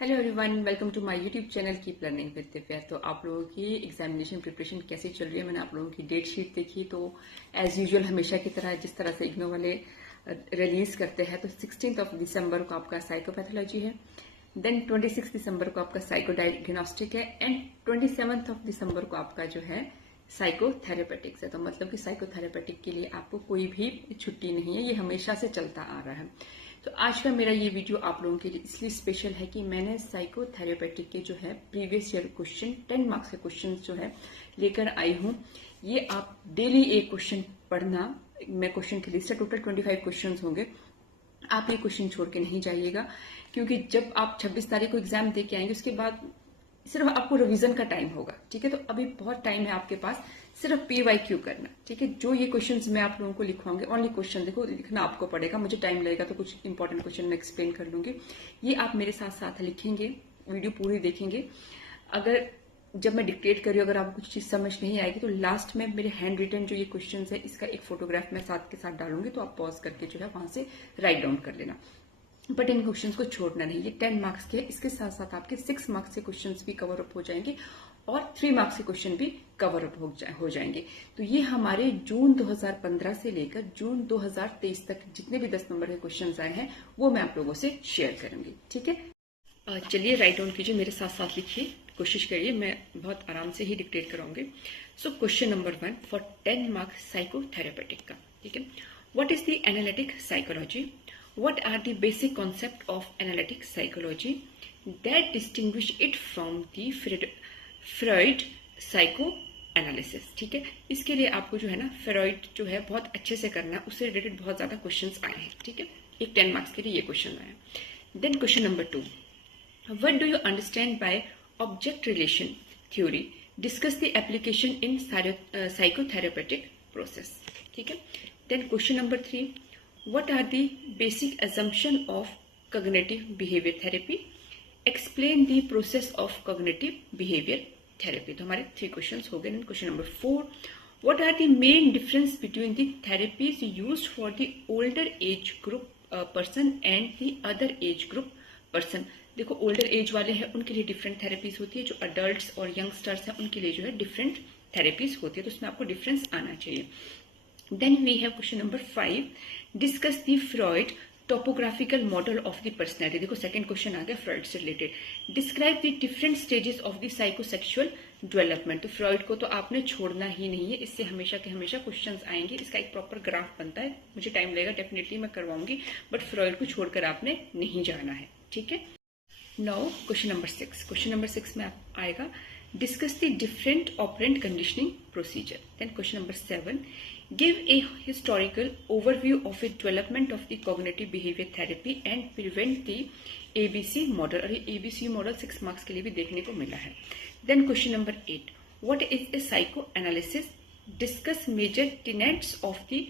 Hello everyone, welcome to my YouTube channel keep learning with Divya. तो आप लोगों की एग्जामिनेशन प्रिपरेशन कैसे चल रही है? मैंने आप लोगों की डेट शीट देखी तो एज यूजुअल हमेशा की तरह जिस तरह से इग्नो वाले रिलीज करते हैं, तो 16 ऑफ दिसंबर को आपका साइकोपैथोलॉजी है, देन 26 दिसंबर को आपका साइको डायग्नोस्टिक है एंड 27 ऑफ दिसंबर को आपका जो है साइकोथेरेपेटिक्स है। तो मतलब कि साइकोथेरेपेटिक के लिए आपको कोई भी छुट्टी नहीं है, ये हमेशा से चलता आ रहा है। तो आज का मेरा ये वीडियो आप लोगों के लिए इसलिए स्पेशल है कि मैंने साइकोथेरेपेटिक के जो है प्रीवियस ईयर क्वेश्चन 10 मार्क्स के क्वेश्चन जो है लेकर आई हूँ। ये आप डेली एक क्वेश्चन पढ़ना, मैं क्वेश्चन की लिस्ट है, टोटल 25 क्वेश्चन होंगे। आप ये क्वेश्चन छोड़ के नहीं जाइएगा, क्योंकि जब आप 26 तारीख को एग्जाम दे के आएंगे उसके बाद सिर्फ आपको रिवीजन का टाइम होगा। ठीक है, तो अभी बहुत टाइम है आपके पास सिर्फ PYQ करना। ठीक है, जो ये क्वेश्चंस मैं आप लोगों को लिखवाऊंगे, ओनली क्वेश्चन देखो लिखना आपको पड़ेगा। मुझे टाइम लगेगा तो कुछ इंपॉर्टेंट क्वेश्चन मैं एक्सप्लेन कर लूंगी। ये आप मेरे साथ साथ लिखेंगे, वीडियो पूरी देखेंगे। अगर जब मैं डिक्टेट कर रही हूँ अगर आपको कुछ चीज समझ नहीं आएगी तो लास्ट में मेरे हैंड रिटन जो ये क्वेश्चन है इसका एक फोटोग्राफ मैं साथ के साथ डालूंगी, तो आप पॉज करके जो है वहां से राइट डाउन कर लेना। बट इन क्वेश्चंस को छोड़ना नहीं। ये 10 मार्क्स के, इसके साथ साथ आपके 6 मार्क्स के क्वेश्चंस भी कवर अप हो जाएंगे और 3 मार्क्स के क्वेश्चन भी कवर अप हो जाएंगे। तो ये हमारे जून 2015 से लेकर जून 2023 तक जितने भी 10 नंबर के क्वेश्चंस आए हैं वो मैं आप लोगों से शेयर करूंगी। ठीक है, चलिए राइट डाउन कीजिए, मेरे साथ साथ लिखिए, कोशिश करिए, मैं बहुत आराम से ही डिक्टेट कराऊंगी। So question number 1 for 10 marks psychotherapeutic का। ठीक है, what is the analytic psychology? What are the basic concepts of analytic psychology that distinguish it from the Freud psychoanalysis? ठीक है, इसके लिए आपको जो है ना फ्रॉइड जो है बहुत अच्छे से करना है, उससे रिलेटेड बहुत ज्यादा क्वेश्चंस आए हैं। ठीक है, एक 10 मार्क्स के लिए ये क्वेश्चन आया। Then question number 2, what do you understand by object relation theory? Discuss the application in psychotherapeutic process. ठीक है, then question number 3, what are the basic assumptions of cognitive behavior therapy? Explain the process of cognitive behavior therapy. तो हमारे 3 questions हो गए। Question number 4, what are the main difference between the therapies used for the older age group person and the other age group person? देखो older age वाले हैं उनके लिए different therapies होती है, जो अडल्ट्स और यंगस्टर्स हैं उनके लिए जो है डिफरेंट थेरेपीज होती है, तो उसमें आपको डिफरेंस आना चाहिए। Then we have question number 5, discuss the Freud topographical model of the personality. देखो सेकंड क्वेश्चन आ गया फ्रॉइड से related. Describe the different stages of the psychosexual development. तो फ्रॉइड को तो आपने छोड़ना ही नहीं है, इससे हमेशा के हमेशा क्वेश्चंस आएंगे। इसका एक प्रॉपर ग्राफ बनता है, मुझे टाइम लगेगा, डेफिनेटली मैं करवाऊंगी, बट फ्रॉइड को छोड़कर आपने नहीं जाना है। ठीक है, now question number 6, question number 6 में आएगा discuss the different operant conditioning procedure. Then question number 7, give a historical overview of the development of the cognitive behavior therapy and prevent the ABC model. और ये ABC model 6 marks के लिए भी देखने को मिला है। Then question number 8, what is a psychoanalysis? Discuss major tenets of the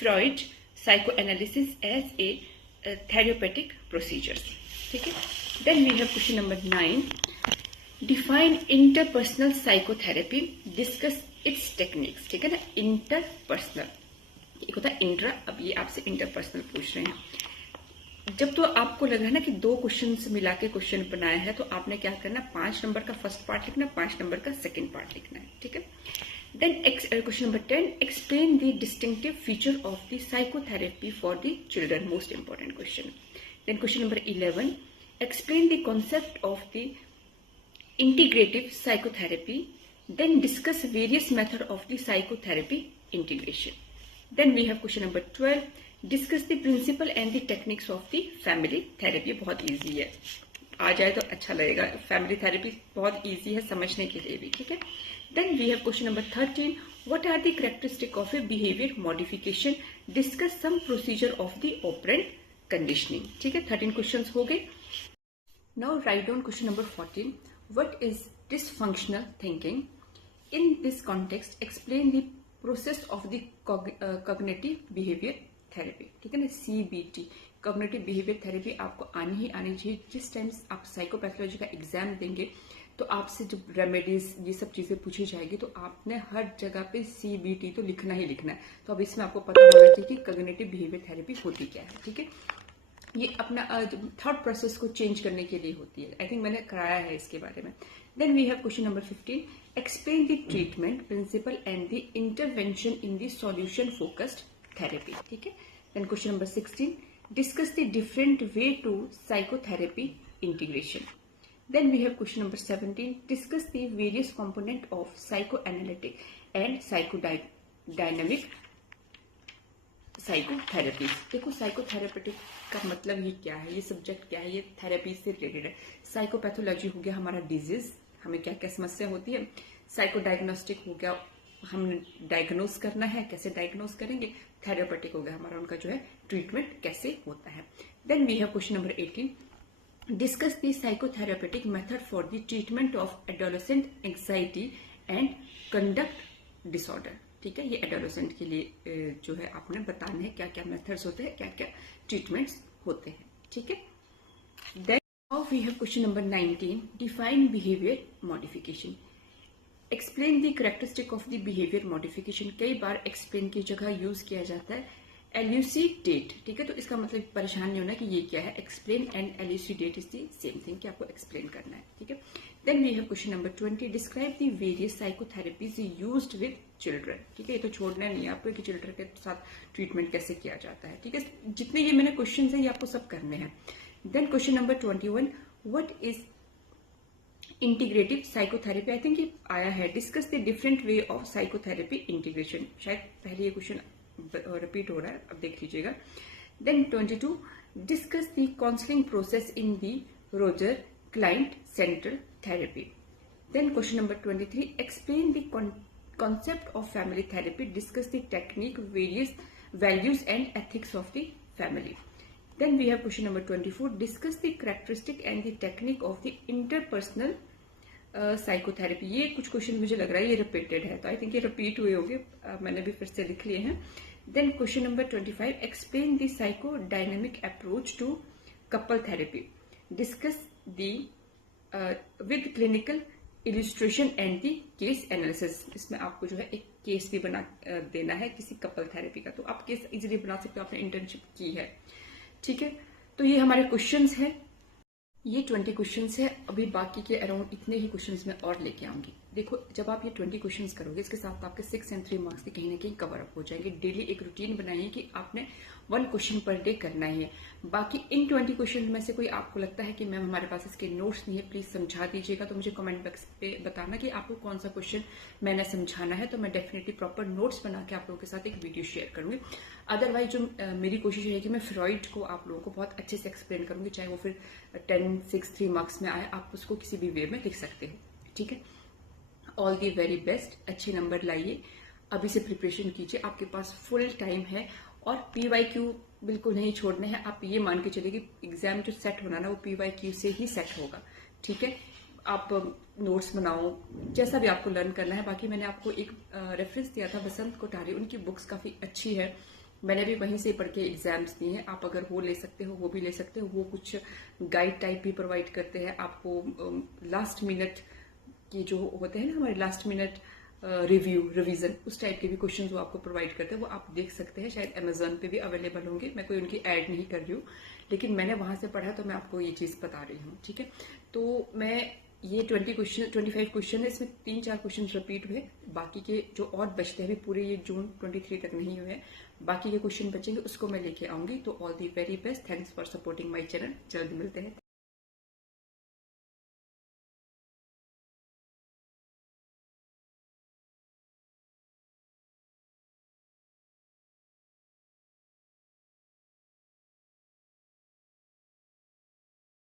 Freud psychoanalysis as a therapeutic procedure. ठीक है, then we have question number 9, define interpersonal psychotherapy, discuss it's techniques. ठीक है ना, इंटरपर्सनल एक होता है इंट्रा, अब ये आपसे इंटरपर्सनल पूछ रहे हैं। जब तो आपको लग रहा है ना कि 2 क्वेश्चन मिला के क्वेश्चन बनाया है, तो आपने क्या करना, 5 नंबर का फर्स्ट पार्ट लिखना, 5 नंबर का सेकेंड पार्ट लिखना है। ठीक है, then question number 10, explain the distinctive feature of the psychotherapy for the children, most important question. Then question number 11, explain the concept of the integrative psychotherapy, then discuss various methods of the psychotherapy integration. Then we have question number 12, discuss the principle and the techniques of the family therapy. बहुत easy है, आ जाए तो अच्छा लगेगा, family therapy बहुत easy है समझने के लिए भी। ठीक है, then we have question number 13, what are the characteristics of a behavior modification? Discuss some procedure of the operant conditioning. ठीक है, 13 questions हो गए। Now write down question number 14, what is dysfunctional thinking? In this context, explain the process of the cognitive behavior therapy. ठीक है ना, CBT cognitive behavior therapy आपको आनी ही आनी चाहिए। जिस टाइम आप साइकोपैथोलॉजी का एग्जाम देंगे तो आपसे जब रेमेडीज ये सब चीजें पूछी जाएगी तो आपने हर जगह पे CBT तो लिखना ही लिखना है। तो अब इसमें आपको पता होना चाहिए कि कॉग्निटिव बिहेवियर थेरेपी होती क्या है। ठीक है, ये अपना थॉट प्रोसेस को चेंज करने के लिए होती है। आई थिंक मैंने कराया है इसके बारे में। Then we have question number 15, explain the treatment principle and the intervention in the solution focused therapy. ठीक है। Then question number 16, discuss the different way to psychotherapy integration. Then we have question number 17, discuss the various component of psychoanalytic and psychodynamic psychotherapy. देखो psychotherapeutic का मतलब ये क्या है, ये subject क्या है, ये थेरेपी से रिलेटेड है। साइकोपैथोलॉजी हो गया हमारा डिजीज, हमें क्या क्या समस्या होती है। साइकोडायग्नोस्टिक हो गया, हमने डायग्नोज करना है, कैसे डायग्नोज करेंगे। थेरेपेटिक हो गया हमारा उनका जो है ट्रीटमेंट कैसे होता है। Then we have question number 18, discuss the psychotherapeutic method for the treatment of adolescent anxiety and conduct disorder. ठीक है, ये एडोलेसेंट के लिए जो है आपने बताना है क्या क्या मेथड्स होते हैं, क्या क्या ट्रीटमेंट्स होते हैं। ठीक है। Then now we have question number 19, define behaviour modification. Explain the characteristic of the behaviour modification. कई बार एक्सप्लेन की जगह यूज किया जाता है एल्यूसिडेट। ठीक है, तो इसका मतलब परेशान नहीं होना कि ये क्या है। Explain and elucidate is the same thing, कि आपको एक्सप्लेन करना है। ठीक है। Then we have question number 20, describe the various psychotherapies used with children. ठीक है, ये तो छोड़ना नहीं है आपको कि चिल्ड्रन के साथ ट्रीटमेंट कैसे किया जाता है। ठीक है, जितने ये मैंने क्वेश्चन है ये आपको सब करने हैं। Then question number 21, what is integrative psychotherapy. I think ये आया है, discuss the different way of psychotherapy integration. शायद पहले ये क्वेश्चन रिपीट हो रहा है, अब देख लीजिएगा। Then 22, discuss the counselling process in the Roger client centre therapy. Then question number 23, explain the concept of family therapy, discuss the technique, various values and ethics of the family. Then we have question number 24, discuss the characteristic and the technique of the interpersonal psychotherapy. ये कुछ question मुझे लग रहा है ये repeated है, तो आई think ये रिपीट हुए होंगे, मैंने भी फिर से लिख लिए हैं। Then question number 25, explain the psychodynamic approach to couple therapy, discuss the with clinical illustration and the case analysis. इसमें आपको जो है एक केस भी बना देना है किसी कपल थेरेपी का, तो आप केस इजीली बना सकते हो, आपने इंटर्नशिप की है। ठीक है, तो ये हमारे क्वेश्चंस हैं, ये 20 क्वेश्चंस है। अभी बाकी के अराउंड इतने ही क्वेश्चंस मैं और लेके आऊंगी। देखो जब आप ये 20 क्वेश्चंस करोगे, इसके साथ आपके 6 एंड 3 मार्क्स के कहीं ना कहीं कवर अप हो जाएंगे। डेली एक रूटीन बनाइए कि आपने 1 क्वेश्चन पर डे करना ही है। बाकी इन 20 क्वेश्चन में से कोई आपको लगता है कि मैम हमारे पास इसके नोट्स नहीं है, प्लीज समझा दीजिएगा, तो मुझे कमेंट बॉक्स पे बताना कि आपको कौन सा क्वेश्चन मैंने समझाना है, तो मैं डेफिनेटली प्रॉपर नोट्स बना के आप लोगों के साथ एक वीडियो शेयर करूंगी। अदरवाइज जो मेरी कोशिश रहेगी, मैं फ्रॉइड को आप लोगों को बहुत अच्छे से एक्सप्लेन करूंगी, चाहे वो फिर 10, 6, 3 मार्क्स में आए, आप उसको किसी भी वे में लिख सकते हो। ठीक है, ऑल दी वेरी बेस्ट, अच्छे नंबर लाइए, अभी से प्रिपरेशन कीजिए, आपके पास फुल टाइम है। और PYQ बिल्कुल नहीं छोड़ने हैं, आप ये मान के चलिए कि एग्जाम जो सेट होना ना वो PYQ से ही सेट होगा। ठीक है, आप नोट्स बनाओ, जैसा भी आपको लर्न करना है। बाकी मैंने आपको एक रेफरेंस दिया था बसंत कोठारी, उनकी बुक्स काफी अच्छी है, मैंने भी वहीं से पढ़ के एग्जाम्स दिए हैं। आप अगर वो ले सकते हो वो भी ले सकते हो, वो कुछ गाइड टाइप भी प्रोवाइड करते हैं आपको। लास्ट मिनट की जो होते हैं ना हमारे लास्ट मिनट रिवीजन, उस टाइप के भी क्वेश्चंस वो आपको प्रोवाइड करते हैं, वो आप देख सकते हैं। शायद अमेजोन पे भी अवेलेबल होंगे, मैं कोई उनकी ऐड नहीं कर रही हूँ, लेकिन मैंने वहां से पढ़ा तो मैं आपको ये चीज बता रही हूँ। ठीक है, तो मैं ये 25 क्वेश्चन है, इसमें 3-4 क्वेश्चन रिपीट हुए, बाकी के जो और बचते हैं अभी पूरे ये जून 23 तक नहीं हुए, बाकी के क्वेश्चन बचेंगे उसको मैं लेके आऊंगी। तो all the very best, thanks for supporting my channel, जल्द मिलते हैं।